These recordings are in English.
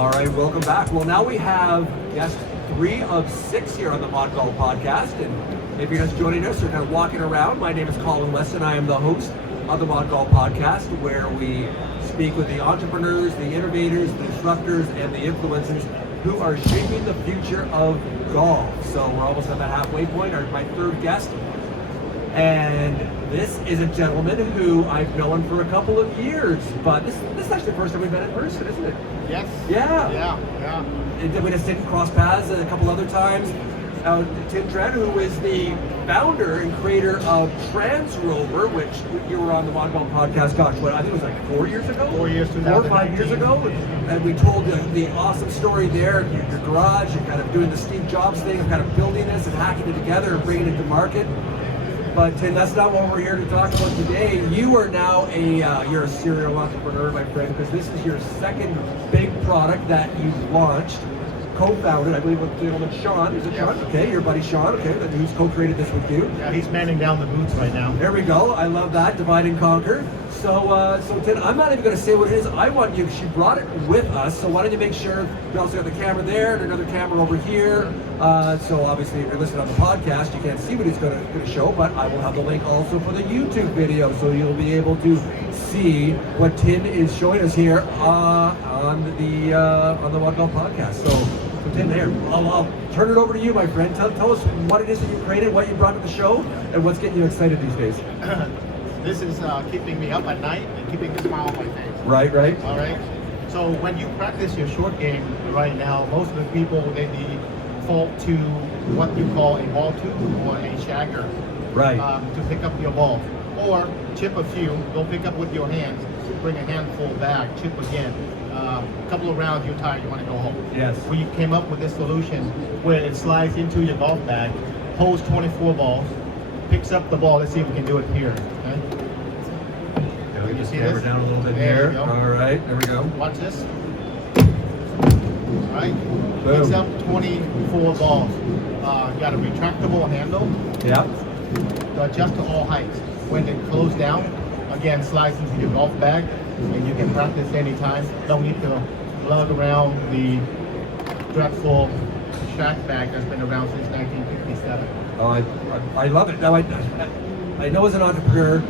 All right, welcome back. Well, now we have guest 3 of 6 here on the Mod Golf Podcast. And if you're just joining us or kind of walking around, my name is Colin Weston. I am the host of the Mod Golf Podcast, where we speak with the entrepreneurs, the innovators, the disruptors, and the influencers who are shaping the future of golf. So we're almost at that halfway point. My third guest. And this is a gentleman who I've known for a couple of years, but this is actually the first time we've met in person, isn't it? Yes. Yeah. We just didn't cross paths a couple other times. Thinh Tran, who is the founder and creator of Transrover, which you were on the Mod Golf Podcast, gosh, I think it was like 4 years ago? 4 years, 4 or 5 years ago. And we told the awesome story there, your garage, you're kind of doing the Steve Jobs thing of kind of building this and hacking it together and bringing it to market. But Tim, that's not what we're here to talk about today. You are now you're a serial entrepreneur, my friend, because this is your second big product that you've launched, co-founded, I believe, with the gentleman Sean. Is it Sean? Okay, your buddy Sean. Okay, who's co-created this with you? Yeah, he's manning down the boots right now. There we go. I love that. Divide and conquer. So Tim, I'm not even going to say what it is. I want you. She brought it with us. So why don't you make sure we also got the camera there and another camera over here. So obviously, if you're listening on the podcast, you can't see what he's going to show, but I will have the link also for the YouTube video, so you'll be able to see what Thinh is showing us here on the Mod Golf Podcast. So Thinh, here, I'll turn it over to you, my friend. Tell us what it is that you created, what you brought to the show, and what's getting you excited these days. This is keeping me up at night and keeping a smile on my face. Right. All right. So when you practice your short game right now, most of the people, they default to what you call a ball tube or a shagger. Right. To pick up your ball. Or chip a few, go pick up with your hands, bring a handful back, chip again. A couple of rounds, you're tired, you want to go home. Yes. We came up with this solution where it slides into your golf bag, holds 24 balls, picks up the ball. Let's see if we can do it here. Okay? Can you see camera this? down a little bit There here? we go. All right, there we go. Watch this. All right. Boom. Picks up 24 balls. You got a retractable handle. Yeah. To adjust to all heights. When it closes down, again, slides into your golf bag, and you can practice anytime. Don't need to lug around the dreadful shack bag that's been around since 1957. Oh, I love it. Now, I know as an entrepreneur,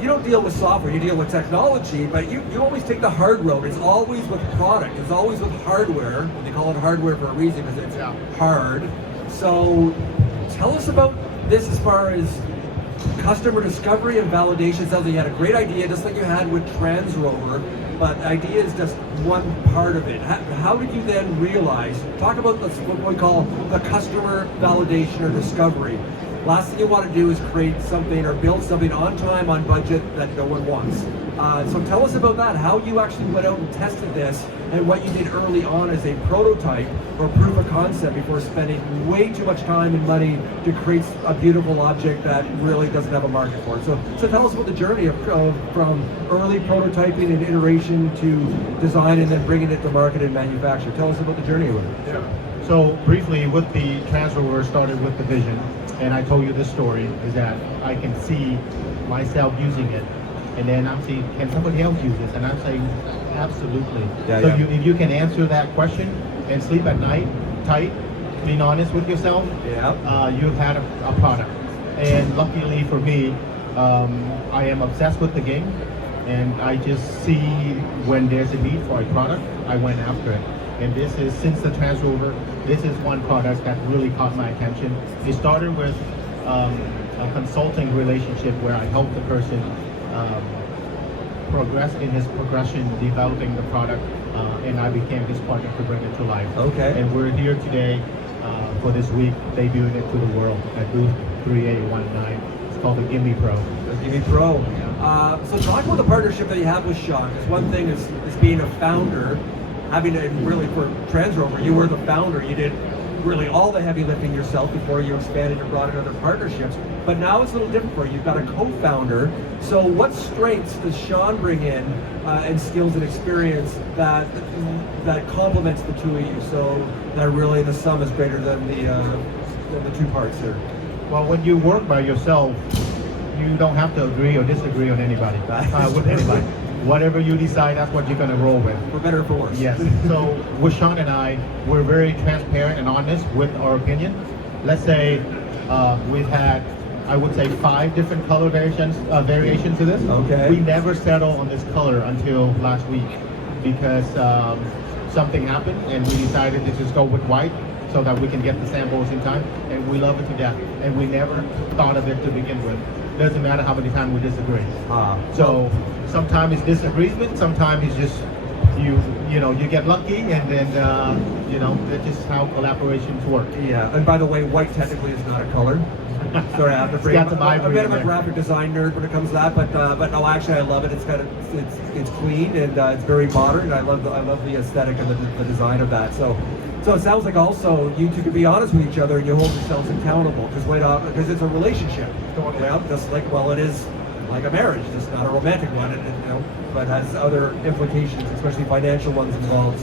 you don't deal with software, you deal with technology, but you always take the hard road. It's always with product. It's always with hardware. They call it hardware for a reason, because it's hard. So tell us about this as far as customer discovery and validation. Sounds like you had a great idea, just like you had with Transrover, but idea is just one part of it. How did you then realize, talk about what we call the customer validation or discovery. Last thing you want to do is create something or build something on time, on budget that no one wants. So tell us about that, how you actually went out and tested this and what you did early on as a prototype or proof of concept before spending way too much time and money to create a beautiful object that really doesn't have a market for it. So tell us about the journey from early prototyping and iteration to design and then bringing it to market and manufacture. Tell us about the journey with it. Yeah. So briefly, with the Transrover, started with the vision, and I told you this story, is that I can see myself using it. And then I'm saying, can somebody else use this? And I'm saying, absolutely. If you can answer that question and sleep at night, tight, being honest with yourself, you've had a product. And luckily for me, I am obsessed with the game, and I just see when there's a need for a product, I went after it. And this is, since the Transrover, this is one product that really caught my attention. It started with a consulting relationship where I helped the person progress in his progression, developing the product, and I became his partner to bring it to life. Okay. And we're here today for this week, debuting it to the world at booth 3819. It's called the GimmePro. The GimmePro. So talk about the partnership that you have with Sean, because one thing is being a founder, having to really, for Transrover, you were the founder. You did really all the heavy lifting yourself before you expanded and brought in other partnerships. But now it's a little different for you. You've got a co-founder. So what strengths does Sean bring in and skills and experience that complements the two of you, so that really the sum is greater than the two parts here? Well, when you work by yourself, you don't have to agree or disagree on anybody, with anybody. whatever you decide, that's what you're going to roll with. For better or for worse. Yes. So with Sean and I, we're very transparent and honest with our opinion. Let's say we've had, I would say, 5 different color variations to this. Okay. We never settle on this color until last week because something happened and we decided to just go with white so that we can get the samples in time, and we love it to death. And we never thought of it to begin with. Doesn't matter how many times we disagree. So sometimes it's disagreement, sometimes it's just you get lucky, and then that's just how collaborations work. Yeah, and by the way, white technically is not a color. Sorry, I have to bring Got some I'm a ivory bit of in a there. graphic design nerd when it comes to that, but no, actually I love it. It's clean and it's very modern. I love the aesthetic and the design of that. So it sounds like also you two can be honest with each other and you hold yourselves accountable because it's a relationship. Well, just like it is like a marriage, just not a romantic one, but has other implications, especially financial ones involved.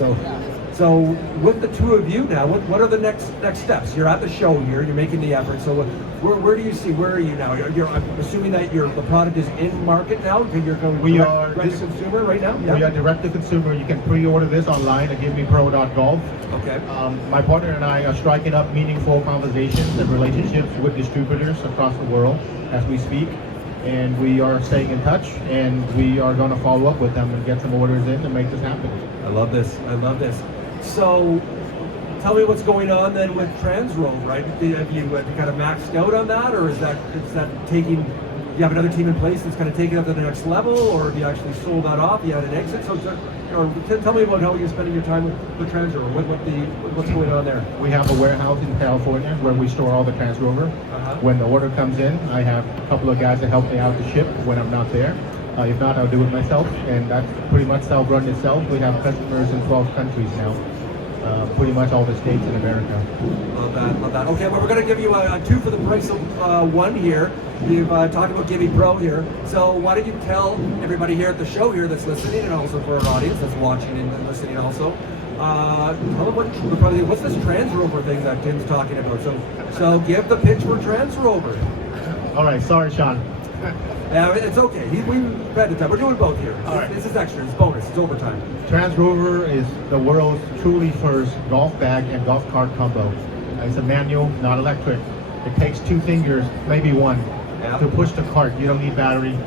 So with the two of you now, what are the next steps? You're at the show here, you're making the effort. So where do you see? Where are you now? I'm assuming that the product is in market now. You're going direct to consumer right now. We are direct to consumer. You can pre-order this online at GimmePro.golf. Okay. My partner and I are striking up meaningful conversations and relationships with distributors across the world as we speak. And we are staying in touch, and we are going to follow up with them and get some orders in and make this happen. I love this. So, tell me what's going on then with Transrover, right? Have you kind of maxed out on that, or is that taking? Do you have another team in place that's kind of taking it up to the next level, or have you actually sold that off? You had an exit, so tell me about how you're spending your time with Transrover. What's going on there? We have a warehouse in California where we store all the Transrover. When the order comes in, I have a couple of guys that help me out to ship when I'm not there. If not, I'll do it myself, and that's pretty much self-run itself. We have customers in 12 countries now, pretty much all the states in America. Love that. Okay, well, we're going to give you a 2 for the price of 1 here. You've talked about GimmePro here, so why don't you tell everybody here at the show here that's listening, and also for our audience that's watching and listening also, tell them what's this Transrover thing that Tim's talking about. So give the pitch for Transrover. All right, sorry, Sean. Yeah, it's okay. We've had the time. We're doing both here. All right. This is extra. It's bonus. It's overtime. Transrover is the world's truly first golf bag and golf cart combo. It's a manual, not electric. It takes 2 fingers, maybe 1, to push the cart. You don't need battery.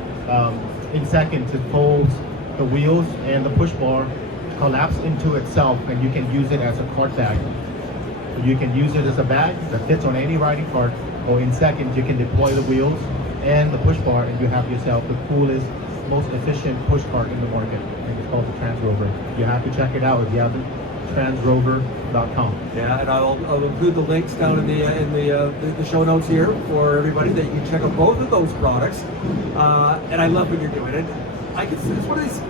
In seconds, it folds the wheels, and the push bar collapse into itself, and you can use it as a cart bag. You can use it as a bag that fits on any riding cart, or in seconds you can deploy the wheels and the push bar, and you have yourself the coolest, most efficient push cart in the market, and it's called the Transrover. You have to check it out if you haven't. Transrover.com. Yeah, and I'll include the links down in the show notes here for everybody that you can check out both of those products. And I love what you're doing. It's one of these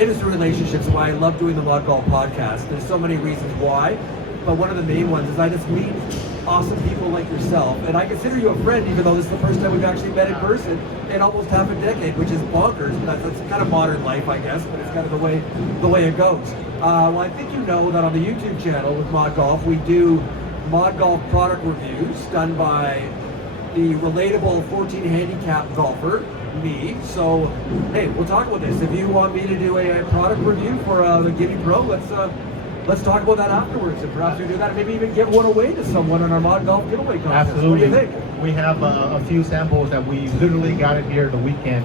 industry relationships why I love doing the Mod Golf podcast. There's so many reasons why, but one of the main ones is I just meet awesome people like yourself, and I consider you a friend, even though this is the first time we've actually met in person in almost half a decade, which is bonkers. That's kind of modern life, I guess, but it's kind of the way it goes. Well, I think you know that on the YouTube channel with Mod Golf, we do Mod Golf product reviews done by the relatable 14 handicap golfer, me. So, hey, we'll talk about this. If you want me to do a product review for the GimmePro, let's talk about that afterwards, and perhaps we do that, and maybe even give one away to someone on our Mod Golf giveaway contest. Absolutely. What do you think? We have a few samples that we literally got it here the weekend,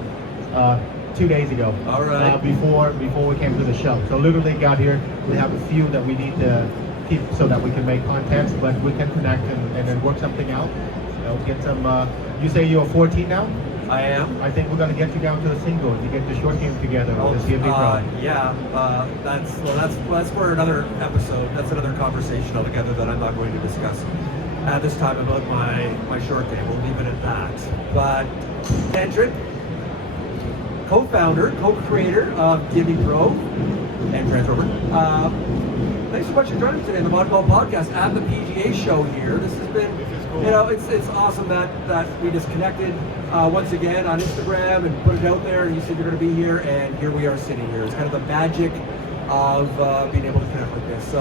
2 days ago. All right. Before we came to the show. So literally got here. We have a few that we need to keep so that we can make contents, but we can connect and then work something out. Get some. You say you're 14 now? I am. I think we're going to get you down to a single to get the short game together with this GimmePro. That's for another episode. That's another conversation altogether that I'm not going to discuss at this time about my short game. We'll leave it at that. But Thin Tran, co-founder, co-creator of GimmePro and Transrover. Thanks so much for joining us today on the Mod Golf Podcast at the PGA Show here. This has been, it's awesome that we just connected once again on Instagram and put it out there, and you said you're going to be here, and here we are sitting here. It's kind of the magic of being able to connect like this. So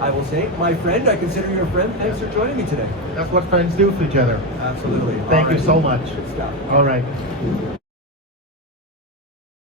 I will say, my friend, I consider you a friend. Thanks for joining me today. That's what friends do for each other. Absolutely. Thank you so much. Good stuff. All right.